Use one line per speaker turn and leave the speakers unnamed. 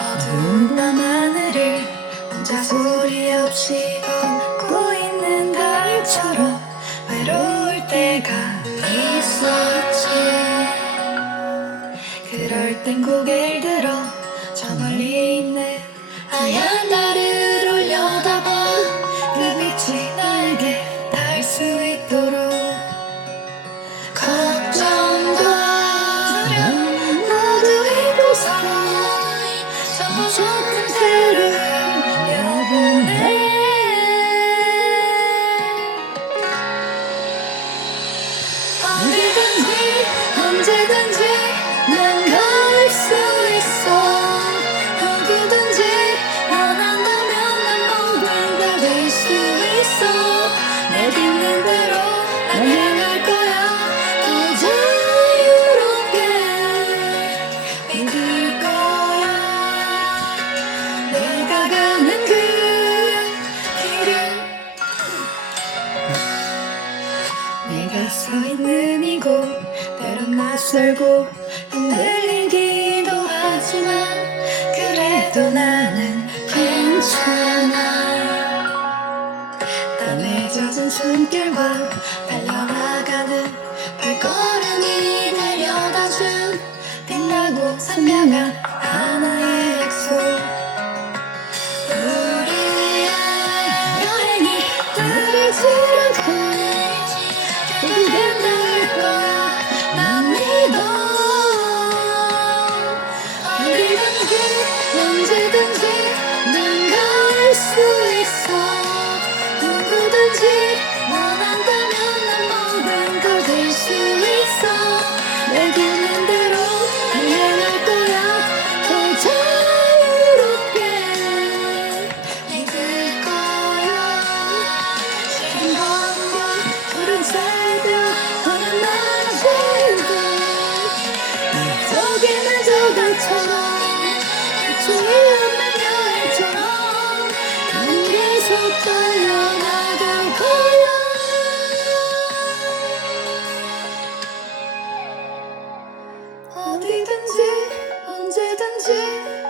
어두운 밤 하늘을 혼자 소리 없이 걷고 있는 달처럼 외로울 때가 있었지. 그럴 땐 고개를 들 언제든지 난 갈 수 있어. 누구든지 원한다면 난 모든 다될 수 있어. 내 있는 대로 난 행할 거야. 더 자유롭게 믿을 거야. 내가 가는 그 길을 내가 서 있는 이곳 설고 흔들리기도 하지만 그래도 나는 괜찮아. 땀에 젖은 손길과 세계마저 그처럼 그처럼 명예처럼 눈에서 떨려나갈 거야 어디든지 언제든지